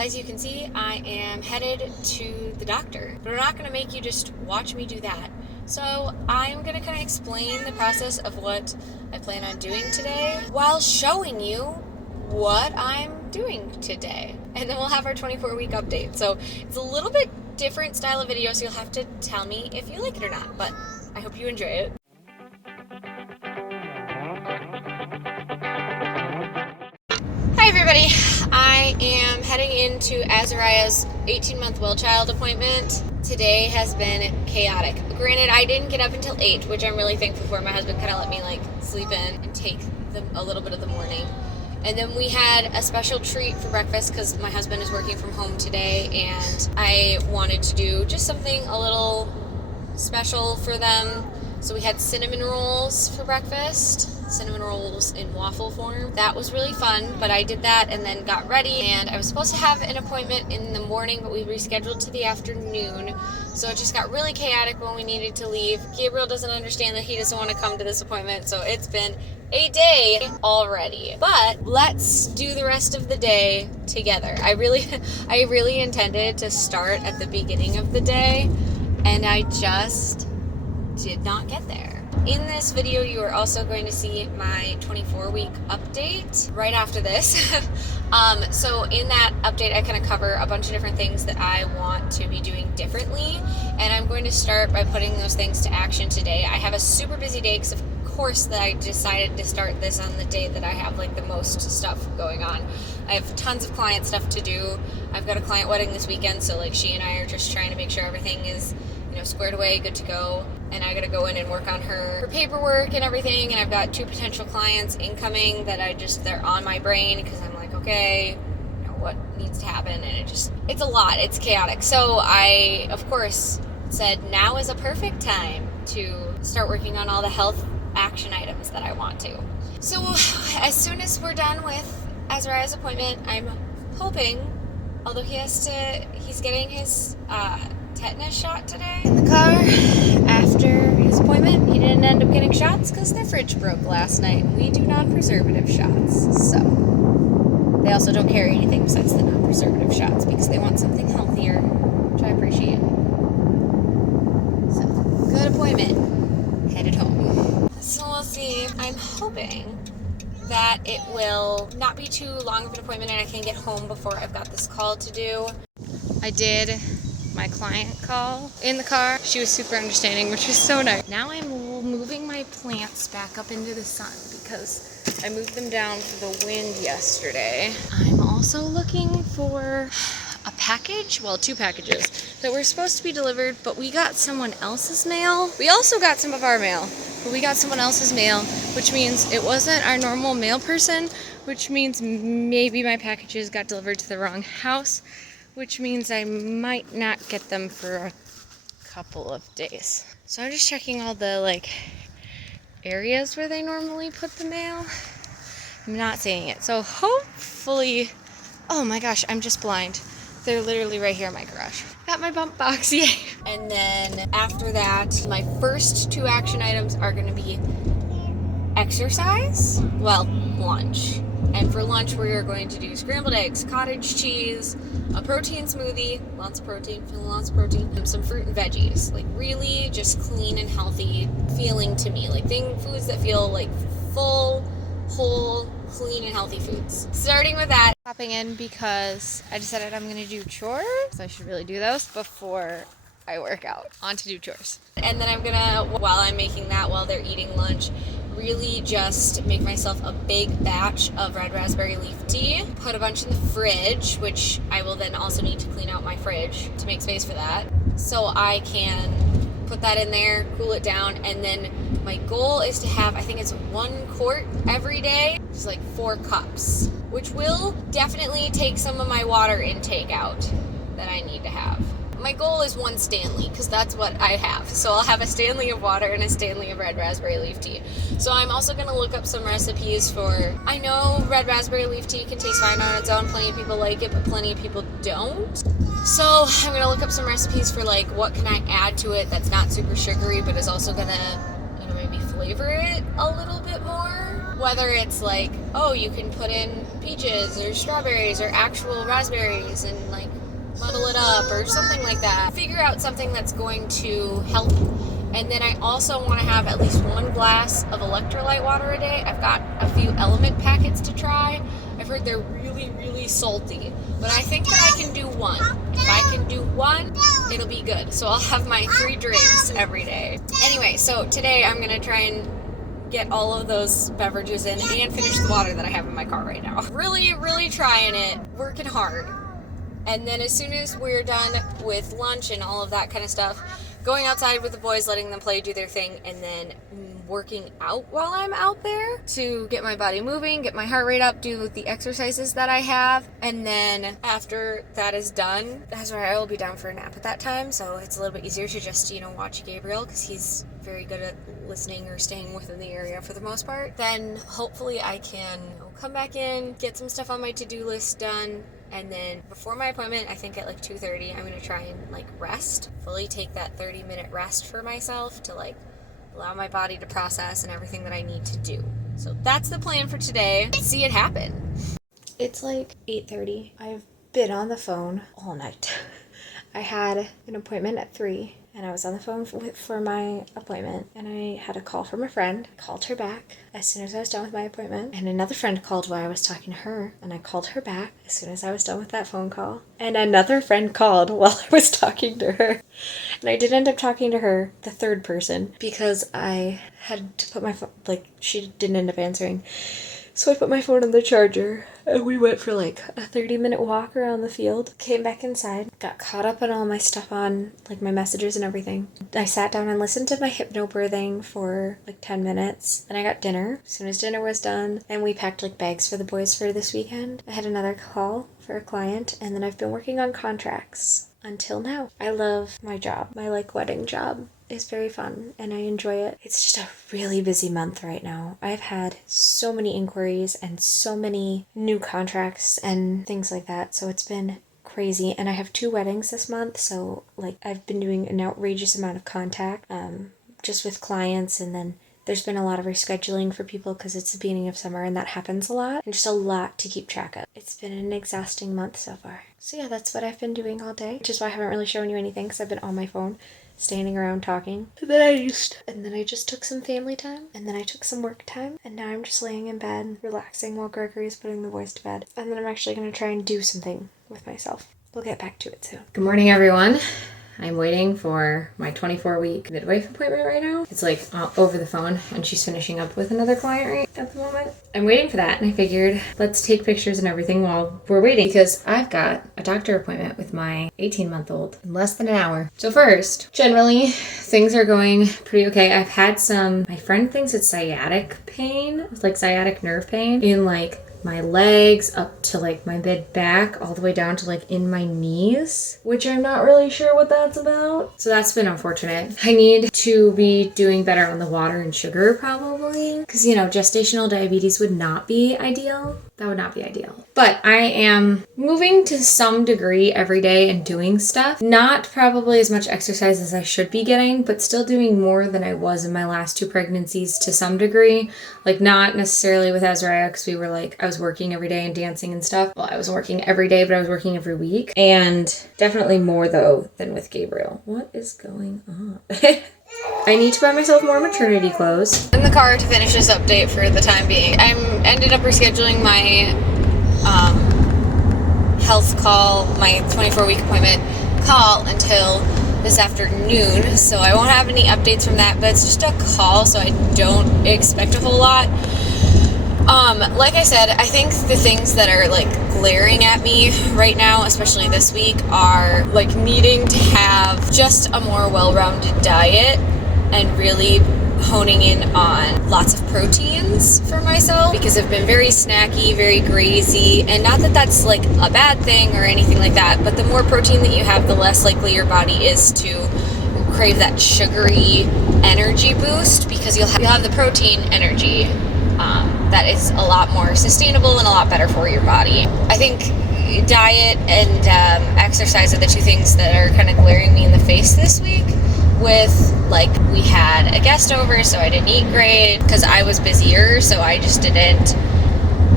as you can see, I am headed to the doctor, but I'm not going to make you just watch me do that. So I'm going to kind of explain the process of what I plan on doing today while showing you what I'm doing today. And then we'll have our 24-week update. So it's a little bit different style of video, so you'll have to tell me if you like it or not, but I hope you enjoy it. Hi everybody, I am heading into Azariah's 18-month well child appointment. Today has been chaotic. Granted, I didn't get up until 8, which I'm really thankful for. My husband kind of let me sleep in and take a little bit of the morning. And then we had a special treat for breakfast because my husband is working from home today and I wanted to do just something a little special for them. So we had cinnamon rolls for breakfast, cinnamon rolls in waffle form. That was really fun, but I did that and then got ready, and I was supposed to have an appointment in the morning, but we rescheduled to the afternoon. So it just got really chaotic when we needed to leave. Gabriel doesn't understand that he doesn't want to come to this appointment, so it's been a day already. But let's do the rest of the day together. I really intended to start at the beginning of the day, and I just did not get there. In this video, you are also going to see my 24-week update right after this. So in that update, I kind of cover a bunch of different things that I want to be doing differently, and I'm going to start by putting those things to action today. I have a super busy day because of course that I decided to start this on the day that I have the most stuff going on. I have tons of client stuff to do. I've got a client wedding this weekend, so she and I are just trying to make sure everything is squared away, good to go. And I gotta go in and work on her paperwork and everything. And I've got 2 potential clients incoming that they're on my brain because I'm okay, what needs to happen? And it's a lot, it's chaotic. So I, of course, said now is a perfect time to start working on all the health action items that I want to. So as soon as we're done with Azariah's appointment, I'm hoping, although he's getting his tetanus shot today in the car after his appointment. He didn't end up getting shots because their fridge broke last night. We do non-preservative shots, so they also don't carry anything besides the non-preservative shots because they want something healthier, which I appreciate. So, good appointment. Headed home. So we'll see. I'm hoping that it will not be too long of an appointment and I can get home before I've got this call to do. I did my client call in the car. She was super understanding, which was so nice. Now I'm moving my plants back up into the sun because I moved them down for the wind yesterday. I'm also looking for a package, well, 2 packages that were supposed to be delivered, but we got someone else's mail. We also got some of our mail, but we got someone else's mail, which means it wasn't our normal mail person, which means maybe my packages got delivered to the wrong house, which means I might not get them for a couple of days. So I'm just checking all the areas where they normally put the mail. I'm not seeing it. So hopefully, oh my gosh, I'm just blind. They're literally right here in my garage. Got my bump box, yay. And then after that, my first 2 action items are gonna be exercise, lunch. And for lunch, we are going to do scrambled eggs, cottage cheese, a protein smoothie, lots of protein, and some fruit and veggies. Really just clean and healthy feeling to me. Foods that feel full, whole, clean and healthy foods. Starting with that, hopping in because I decided I'm gonna do chores. So I should really do those before I work out. On to do chores. And then I'm gonna, while I'm making that, while they're eating lunch, really just make myself a big batch of red raspberry leaf tea, put a bunch in the fridge, which I will then also need to clean out my fridge to make space for that, so I can put that in there, cool it down, and then my goal is to have, I think it's 1 quart every day, just 4 cups, which will definitely take some of my water intake out that I need to have. My goal is 1 Stanley, because that's what I have. So I'll have a Stanley of water and a Stanley of red raspberry leaf tea. So I'm also going to look up some recipes for, I know red raspberry leaf tea can taste fine on its own. Plenty of people like it, but plenty of people don't. So I'm going to look up some recipes for what can I add to it that's not super sugary, but is also going to, maybe flavor it a little bit more. whether it's like, oh, you can put in peaches or strawberries or actual raspberries and like muddle it up or something like that. Figure out something that's going to help. And then I also want to have at least 1 glass of electrolyte water a day. I've got a few element packets to try. I've heard they're really, really salty, but I think that I can do 1. If I can do 1, it'll be good. So I'll have my 3 drinks every day. Anyway, so today I'm going to try and get all of those beverages in and finish the water that I have in my car right now. Really, really trying it, working hard. And then as soon as we're done with lunch and all of that kind of stuff, going outside with the boys, letting them play, do their thing, and then working out while I'm out there to get my body moving, get my heart rate up, do the exercises that I have. And then after that is done, that's where I will be down for a nap at that time. So it's a little bit easier to just, watch Gabriel because he's very good at listening or staying within the area for the most part. Then hopefully I can come back in, get some stuff on my to-do list done. And then before my appointment, I think at like 2:30, I'm going to try and rest, fully take that 30-minute rest for myself to allow my body to process and everything that I need to do. So that's the plan for today. See it happen. It's like 8:30. I've been on the phone all night. I had an appointment at 3. And I was on the phone for my appointment, and I had a call from a friend. I called her back as soon as I was done with my appointment, and another friend called while I was talking to her, and I called her back as soon as I was done with that phone call. And another friend called while I was talking to her, and I did end up talking to her, the third person, because I had to put my phone, she didn't end up answering. So I put my phone on the charger, and we went for a 30-minute walk around the field. Came back inside, got caught up on all my stuff on my messages and everything. I sat down and listened to my hypnobirthing for 10 minutes. Then I got dinner. As soon as dinner was done, and we packed bags for the boys for this weekend. I had another call for a client, and then I've been working on contracts until now. I love my job. My wedding job is very fun and I enjoy it. It's just a really busy month right now. I've had so many inquiries and so many new contracts and things like that. So it's been crazy. And I have 2 weddings this month. So I've been doing an outrageous amount of contact just with clients. And then there's been a lot of rescheduling for people because it's the beginning of summer and that happens a lot. And just a lot to keep track of. It's been an exhausting month so far. So yeah, that's what I've been doing all day. Which is why I haven't really shown you anything because I've been on my phone, standing around talking. And then I just took some family time, and then I took some work time, and now I'm just laying in bed, relaxing while Gregory is putting the boys to bed. And then I'm actually going to try and do something with myself. We'll get back to it soon. Good morning, everyone. I'm waiting for my 24-week midwife appointment right now. It's over the phone, and she's finishing up with another client right at the moment. I'm waiting for that, and I figured let's take pictures and everything while we're waiting because I've got a doctor appointment with my 18-month-old in less than an hour. So first, generally, things are going pretty okay. I've had my friend thinks it's sciatic pain. It's sciatic nerve pain in my legs up to my mid back all the way down to in my knees, which I'm not really sure what that's about. So that's been unfortunate. I need to be doing better on the water and sugar probably because gestational diabetes would not be ideal. That would not be ideal. But I am moving to some degree every day and doing stuff. Not probably as much exercise as I should be getting, but still doing more than I was in my last 2 pregnancies to some degree. Not necessarily with Azariah because we were I was working every day and dancing and stuff. Well, I was working every day, but I was working every week. And definitely more though than with Gabriel. What is going on? I need to buy myself more maternity clothes. In the car to finish this update for the time being. I ended up rescheduling my health call, my 24-week appointment call until this afternoon. So I won't have any updates from that, but it's just a call, so I don't expect a whole lot. Like I said, I think the things that are glaring at me right now, especially this week, are needing to have just a more well-rounded diet and really honing in on lots of proteins for myself because I've been very snacky, very grazy, and not that that's a bad thing or anything like that, but the more protein that you have, the less likely your body is to crave that sugary energy boost because you'll have the protein energy that is a lot more sustainable and a lot better for your body. I think diet and exercise are the 2 things that are kind of glaring me in the face this week. with, like, we had a guest over, so I didn't eat great because I was busier, so I just didn't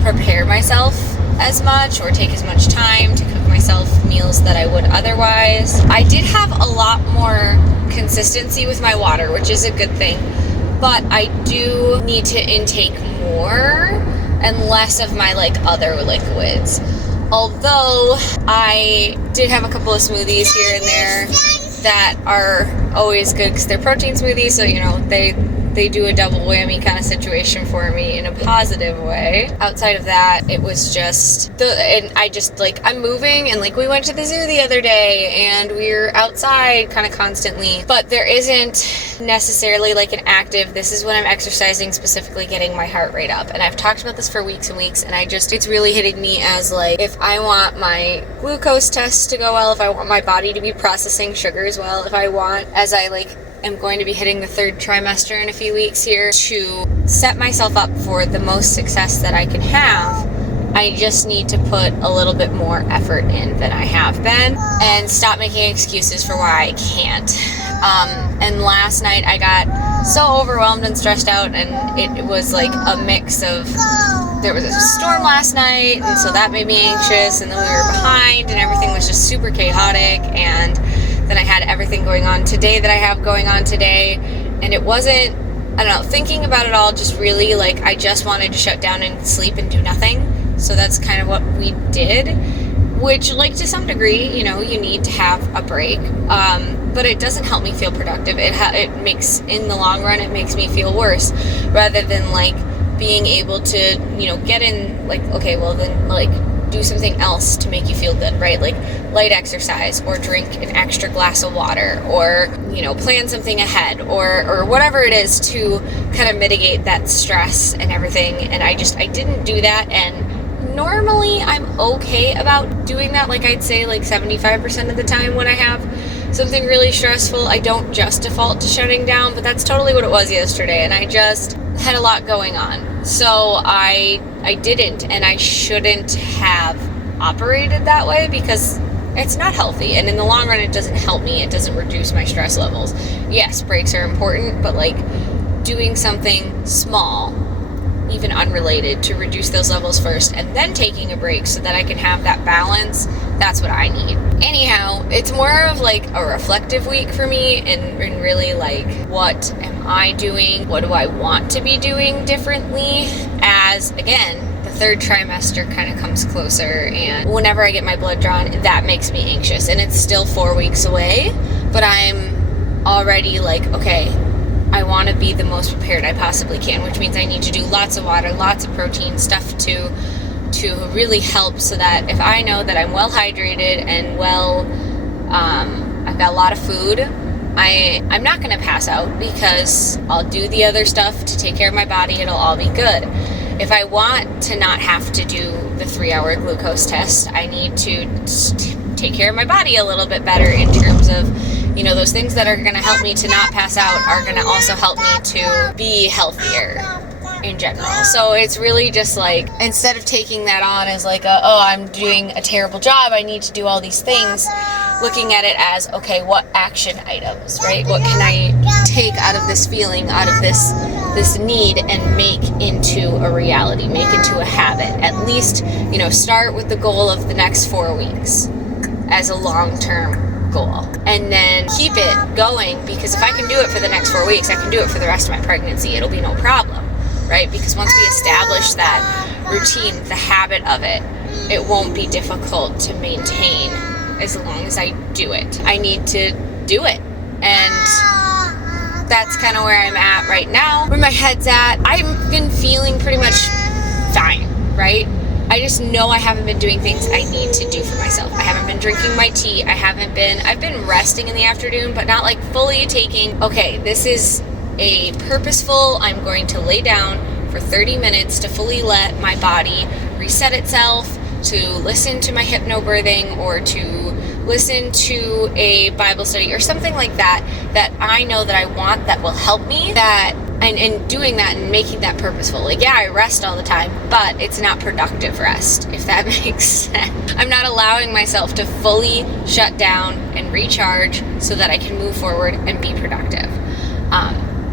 prepare myself as much or take as much time to cook myself meals that I would otherwise. I did have a lot more consistency with my water, which is a good thing, but I do need to intake more and less of my, like, other liquids. Although I did have a couple of smoothies here and there that are always good because they're protein smoothies, so, you know, they do a double whammy kind of situation for me in a positive way. Outside of that, it was just I'm moving, and like we went to the zoo the other day and we're outside kind of constantly, but there isn't necessarily like an active, this is when I'm exercising, specifically getting my heart rate up. And I've talked about this for weeks and weeks, and it's really hitting me as like, if I want my glucose tests to go well, if I want my body to be processing sugars well, if I want, as I like am going to be hitting the 3rd trimester in a few weeks here, to set myself up for the most success that I can have, I just need to put a little bit more effort in than I have been and stop making excuses for why I can't. And last night I got so overwhelmed and stressed out, and it was like a mix of, there was a storm last night, and so that made me anxious, and then we were behind and everything was just super chaotic, and then I had everything going on today that I have going on today, and it wasn't, I don't know, thinking about it all just really, like, I just wanted to shut down and sleep and do nothing. So that's kind of what we did, which, like, to some degree, you know, you need to have a break, but it doesn't help me feel productive. It makes, in the long run, it makes me feel worse, rather than, like, being able to, you know, get in, like, okay, well then, like, do something else to make you feel good, right? Like light exercise, or drink an extra glass of water, or, you know, plan something ahead, or whatever it is to kind of mitigate that stress and everything. And I didn't do that. And normally I'm okay about doing that. Like, I'd say like 75% of the time when I have something really stressful, I don't just default to shutting down, but that's totally what it was yesterday. And I just had a lot going on. So I didn't, and I shouldn't have operated that way because it's not healthy. And in the long run, it doesn't help me. It doesn't reduce my stress levels. Yes, breaks are important, but like doing something small, even unrelated, to reduce those levels first, and then taking a break so that I can have that balance, that's what I need. Anyhow, it's more of like a reflective week for me, and really like, what am I doing? What do I want to be doing differently? As, again, the 3rd trimester kind of comes closer, and whenever I get my blood drawn, that makes me anxious. And it's still 4 weeks away, but I'm already like, okay, I want to be the most prepared I possibly can, which means I need to do lots of water, lots of protein, stuff to really help, so that if I know that I'm well hydrated and I've got a lot of food, I'm not going to pass out, because I'll do the other stuff to take care of my body. It'll all be good. If I want to not have to do the 3-hour glucose test, I need to take care of my body a little bit better, in terms of, you know, those things that are going to help me to not pass out are going to also help me to be healthier in general. So it's really just like, instead of taking that on as like, oh, I'm doing a terrible job, I need to do all these things, looking at it as, okay, what action items, right? What can I take out of this feeling, out of this need, and make into a reality, make into a habit? At least, you know, start with the goal of the next 4 weeks as a long-term goal, and then keep it going, because if I can do it for the next 4 weeks, I can do it for the rest of my pregnancy. It'll be no problem, right? Because once we establish that routine, the habit of it, it won't be difficult to maintain as long as I do it. I need to do it, and that's kind of where I'm at right now, where my head's at. I've been feeling pretty much fine, right? I just know I haven't been doing things I need to do for myself. I haven't been drinking my tea. I've been resting in the afternoon, but not like fully taking, okay, this is a purposeful, I'm going to lay down for 30 minutes to fully let my body reset itself, to listen to my hypnobirthing, or to listen to a Bible study or something like that, that I know that I want, that will help me, that and doing that and making that purposeful. Like, yeah, I rest all the time, but it's not productive rest, if that makes sense. I'm not allowing myself to fully shut down and recharge so that I can move forward and be productive.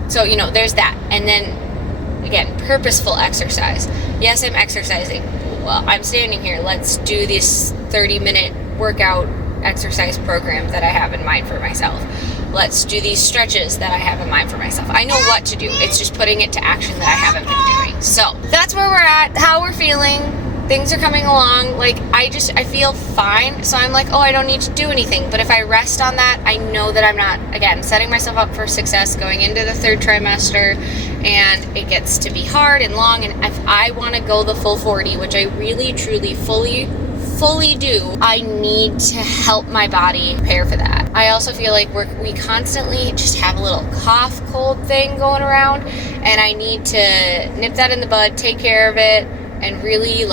So, there's that. And then, again, purposeful exercise. Yes, I'm exercising. Well, I'm standing here. Let's do this 30-minute workout exercise program that I have in mind for myself. Let's do these stretches that I have in mind for myself. I know what to do. It's just putting it to action that I haven't been doing. So that's where we're at, how we're feeling. Things are coming along. Like, I feel fine. So I'm like, oh, I don't need to do anything. But if I rest on that, I know that I'm not, again, setting myself up for success going into the third trimester. And it gets to be hard and long. And if I want to go the full 40, which I really, truly, fully do, I need to help my body prepare for that. I also feel like we constantly just have a little cough, cold thing going around, and I need to nip that in the bud, take care of it, and really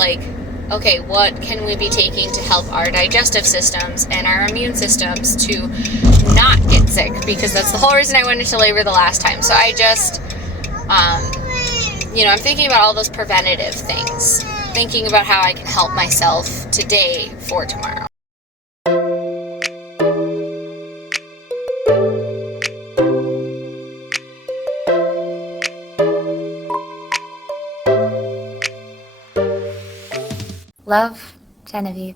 okay, what can we be taking to help our digestive systems and our immune systems to not get sick? Because that's the whole reason I went into labor the last time. So I just, I'm thinking about all those preventative things. Thinking about how I can help myself today for tomorrow. Love, Genevieve.